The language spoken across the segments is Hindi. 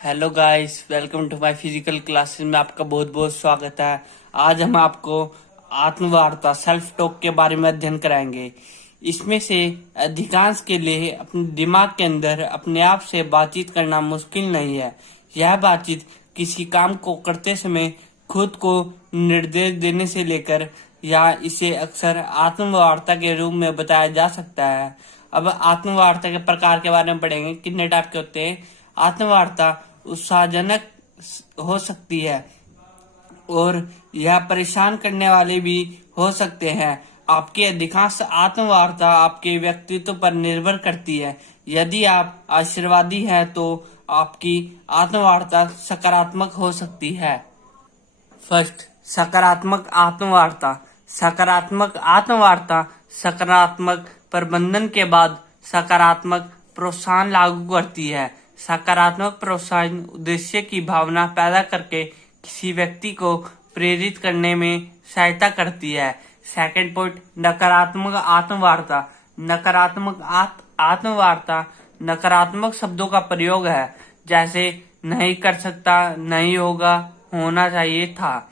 Hello guys, welcome to my physical classes में आपका बहुत बहुत स्वागत है। आज हम आपको आत्मवार्ता सेल्फ टॉक के बारे में अध्ययन कराएंगे। इसमें से अधिकांश के लिए अपने दिमाग के अंदर अपने आप से बातचीत करना मुश्किल नहीं है। यह बातचीत किसी काम को करते समय खुद को निर्देश देने से लेकर या इसे अक्सर आत्मवार्ता के रूप में बताया जा सकता है। अब आत्मवार्ता के प्रकार के बारे में पढ़ेंगे। कितने टाइप के होते हैं। आत्मवार्ता उत्साहजनक हो सकती है और यह परेशान करने वाले भी हो सकते हैं। आपकी अधिकांश आत्मवार्ता आपके व्यक्तित्व पर निर्भर करती है। यदि आप आशीर्वादी हैं तो आपकी आत्मवार्ता सकारात्मक हो सकती है। फर्स्ट, सकारात्मक आत्मवार्ता। सकारात्मक आत्मवार्ता सकारात्मक प्रबंधन के बाद सकारात्मक प्रोत्साहन लागू करती है। सकारात्मक प्रोत्साहन उद्देश्य की भावना पैदा करके किसी व्यक्ति को प्रेरित करने में सहायता करती है। सेकंड पॉइंट, नकारात्मक आत्मवार्ता। नकारात्मक आत्मवार्ता नकारात्मक शब्दों का प्रयोग है, जैसे नहीं कर सकता, नहीं होगा, होना चाहिए था।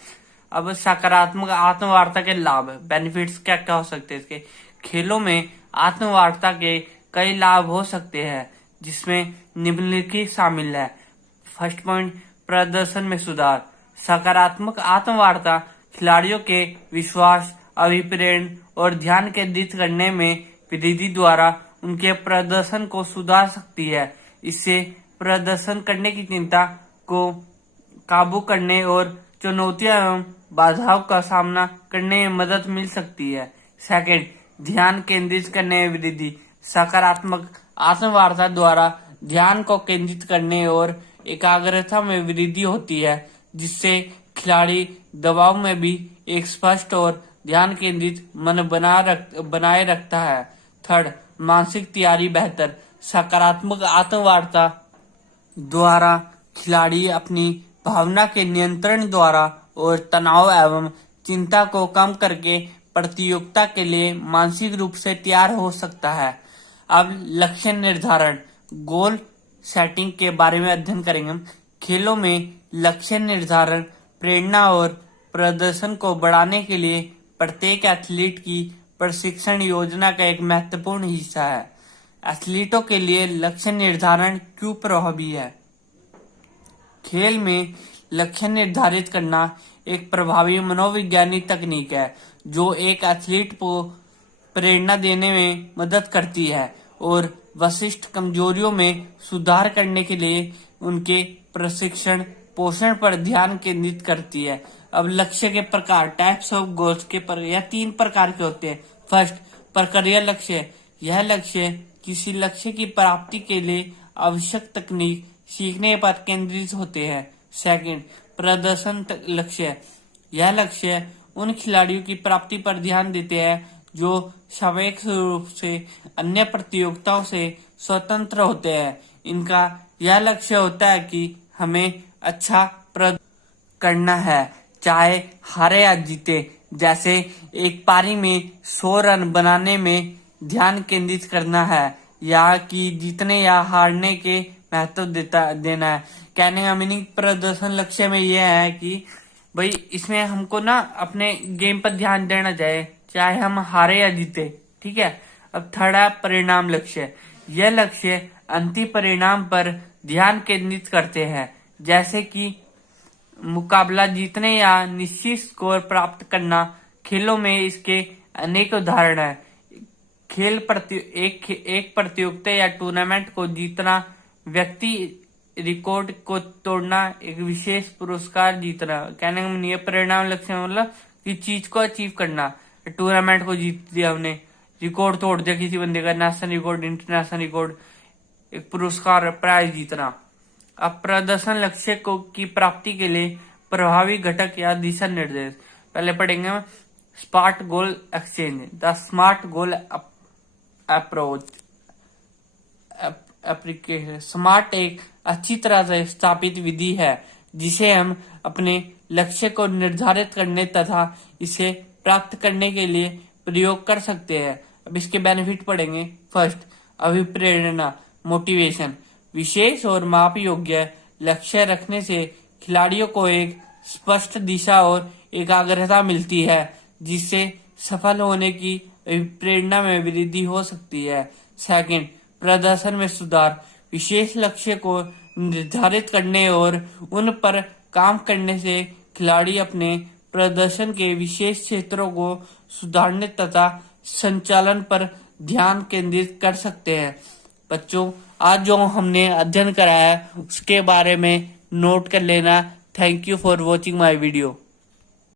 अब सकारात्मक आत्मवार्ता के लाभ, बेनिफिट्स क्या क्या हो सकते हैं इसके। खेलों में आत्मवार्ता के कई लाभ हो सकते हैं, जिसमें निम्नलिखित शामिल है। फर्स्ट पॉइंट, प्रदर्शन में सुधार। सकारात्मक आत्मवार्ता खिलाड़ियों के विश्वास, अभिप्रेरण और ध्यान केंद्रित करने में वृद्धि द्वारा उनके प्रदर्शन को सुधार सकती है। इससे प्रदर्शन करने की चिंता को काबू करने और चुनौतियां एवं बाधाओं का सामना करने में मदद मिल सकती है। सेकंड, ध्यान केंद्रित करने में वृद्धि। सकारात्मक आत्मवार्ता द्वारा ध्यान को केंद्रित करने और एकाग्रता में वृद्धि होती है, जिससे खिलाड़ी दबाव में भी एक स्पष्ट और ध्यान केंद्रित मन बनाए रखता है। थर्ड, मानसिक तैयारी बेहतर। सकारात्मक आत्मवार्ता द्वारा खिलाड़ी अपनी भावना के नियंत्रण द्वारा और तनाव एवं चिंता को कम करके प्रतियोगिता के लिए मानसिक रूप से तैयार हो सकता है। अब लक्ष्य निर्धारण, गोल सेटिंग के बारे में अध्ययन करेंगे हम। खेलों में लक्ष्य निर्धारण प्रेरणा और प्रदर्शन को बढ़ाने के लिए प्रत्येक एथलीट की प्रशिक्षण योजना का एक महत्वपूर्ण हिस्सा है। एथलीटों के लिए लक्ष्य निर्धारण क्यों प्रभावी है। खेल में लक्ष्य निर्धारित करना एक प्रभावी मनोवैज्ञानिक तकनीक है, जो एक एथलीट को प्रेरणा देने में मदद करती है और विशिष्ट कमजोरियों में सुधार करने के लिए उनके प्रशिक्षण पोषण पर ध्यान केंद्रित करती है। अब लक्ष्य के प्रकार, टाइप्स ऑफ गोल्स के यह 3 प्रकार के होते हैं। फर्स्ट, प्रक्रिया लक्ष्य। यह लक्ष्य किसी लक्ष्य की प्राप्ति के लिए आवश्यक तकनीक सीखने पर केंद्रित होते हैं। सेकंड, प्रदर्शन लक्ष्य। यह लक्ष्य उन खिलाड़ियों की प्राप्ति पर ध्यान देते हैं जो स्वाभाविक रूप से अन्य प्रतियोगिताओं से स्वतंत्र होते हैं। इनका यह लक्ष्य होता है कि हमें अच्छा प्रदर्शन करना है, चाहे हारे या जीते। जैसे एक पारी में 100 रन बनाने में ध्यान केंद्रित करना है, या कि जीतने या हारने के महत्व देना है। कहने का मीनिंग प्रदर्शन लक्ष्य में यह है कि भाई इसमें हमको ना अपने गेम पर ध्यान देना चाहिए, चाहे हम हारे या जीते। ठीक है। अब थर्ड है परिणाम लक्ष्य। यह लक्ष्य अंतिम परिणाम पर ध्यान केंद्रित करते हैं, जैसे कि मुकाबला जीतने या निश्चित स्कोर प्राप्त करना। खेलों में इसके अनेक उदाहरण हैं। एक प्रतियोगिता या टूर्नामेंट को जीतना, व्यक्ति रिकॉर्ड को तोड़ना, एक विशेष पुरस्कार जीतना। कहने का मतलब परिणाम लक्ष्य मतलब कि चीज को अचीव करना। टूर्नामेंट को जीत दिया हमने, रिकॉर्ड तोड़ दिया किसी बंदे का, नेशनल रिकॉर्ड, इंटरनेशनल रिकॉर्ड, एक पुरस्कार, प्राइज जीतना। अब प्रदर्शन लक्ष्य को की प्राप्ति के लिए प्रभावी घटक या दिशा निर्देश पहले पढ़ेंगे। Smart goal exchange. The smart goal approach application. Smart एक अच्छी तरह से स्थापित विधि है जिसे हम अपने लक्ष्य को निर्धारित करने तथा इसे प्राप्त करने के लिए प्रयोग कर सकते हैं। अब इसके बेनिफिट पढ़ेंगे। First, अभिप्रेरणा, motivation. विशेष और माप योग्य लक्ष्य रखने से खिलाड़ियों को एक स्पष्ट दिशा और एकाग्रता मिलती है, जिससे सफल होने की प्रेरणा में वृद्धि हो सकती है। सेकंड, प्रदर्शन में सुधार। विशेष लक्ष्य को निर्धारित करने और उन पर काम करने से खिलाड़ी अपने प्रदर्शन के विशेष क्षेत्रों को सुधारने तथा संचालन पर ध्यान केंद्रित कर सकते हैं। बच्चों, आज जो हमने अध्ययन करा है उसके बारे में नोट कर लेना। Thank you for watching my video.